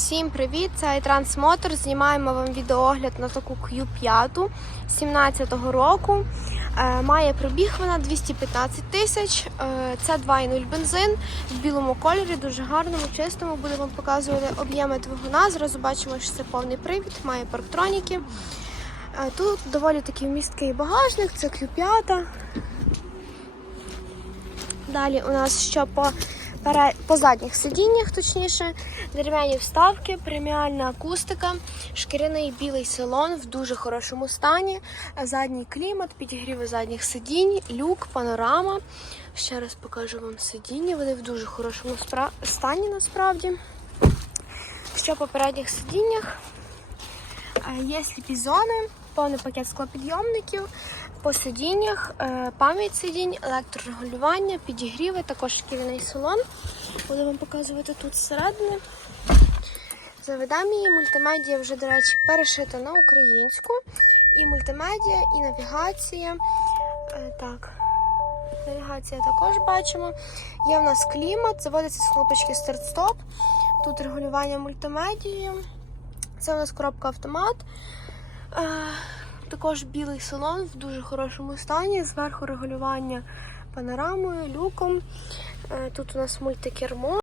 Всім привіт! Це iTrans Motor. Знімаємо вам відеоогляд на таку Q5 17-го року. Е, Має пробіг вона 215 тисяч. Е, Це 2.0 бензин в білому кольорі, дуже гарному, чистому. Буду вам показувати об'єми двигуна. Зразу бачимо, що це повний привід, має парктроніки. Е, Тут доволі такий вмісткий багажник, це Q5. Далі у нас що по, по задніх сидіннях, точніше, дерев'яні вставки, преміальна акустика, шкіряний білий салон в дуже хорошому стані, задній клімат, підігріви задніх сидінь, люк, панорама. Ще раз покажу вам сидіння, вони в дуже хорошому стані насправді. Що по передніх сидіннях? Е, Є сліпі зони, повний пакет склопідйомників, по сидіннях, е, пам'ять сидінь, електрорегулювання, підігріви, також шкіряний салон. Буду вам показувати тут зсередини. Заведемо її. Мультимедія вже, до речі, перешита на українську. І мультимедіа, і навігація. Е, Так. Навігація також бачимо. Є в нас клімат, заводиться з кнопочки старт-стоп. Тут регулювання мультимедією. Це у нас коробка автомат. Також білий салон в дуже хорошому стані. Зверху регулювання панорамою, люком. Е, тут у нас мультикермо.